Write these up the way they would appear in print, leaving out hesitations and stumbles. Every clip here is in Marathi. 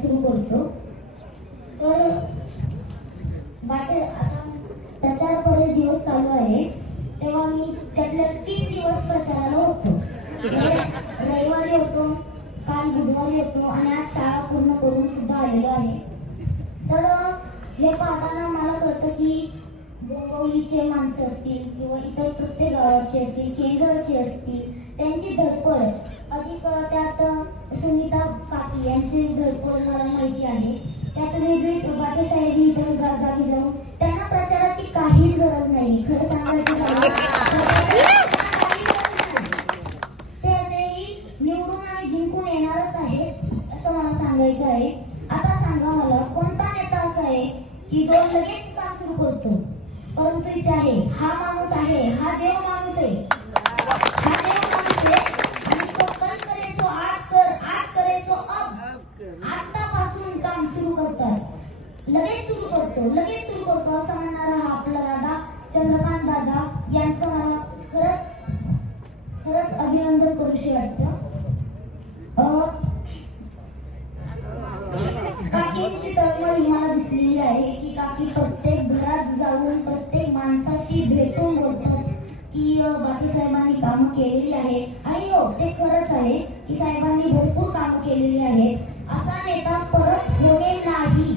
सुरू करतो. तर बाटे आता प्रचार बरेच दिवस चालू आहे, तेव्हा मी त्यातल्या 3 दिवस प्रचाराला होतो. रविवारी होतो, काल बुधवारी होतो आणि आज शाळा पूर्ण करून सुद्धा आलेलो आहे. तर हे पाहताना मला कळतं की डोंबिवलीचे माणसं असतील किंवा इतर प्रत्येक गावाची असतील, केंद्राची असतील, त्यांची धडपड, अधिक त्यात सुनीता पाटील यांची धडपड मला माहिती आहे. त्यात वेगळी बाटेसाहेब इतर जागी जाऊन त्यांना प्रचाराची काहीच गरज नाही. खरं सांगायचं ते असेही निवडून आणि जिंकून येणारच आहे असं मला सांगायचं आहे. आता सांगा मला, कोणता नेता असा आहे की जो लगेच काम सुरू करतो? परंतु इथे आहे, हा माणूस आहे, हा देव माणूस आहे, हा देव माणूस आहे आणि तो कल करे सो आज करे सो अब, आतापासून काम सुरू करतात, लगेच सुरू करतो असं म्हणणारा हा आपला दादा चंद्रकांत दादा यांचं मला खरंच अभिनंदन करूशी वाटतं. काकींची तळमळ मला दिसलेली आहे की काकी प्रत्येक घरात जाऊन प्रत्येक माणसाशी भेटून बोलतात की बाटीसाहेबांनी कामं केलेली आहे. आणि हो, ते खरंच आहे की साहेबांनी भरपूर कामं केलेली आहेत. असा नेता परत होणे नाही.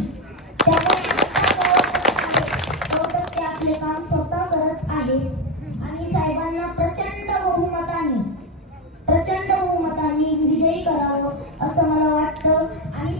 ते आपले काम स्वतः करत आहेत आणि साहेबांना प्रचंड बहुमताने विजयी करावं असं मला वाटतं. आणि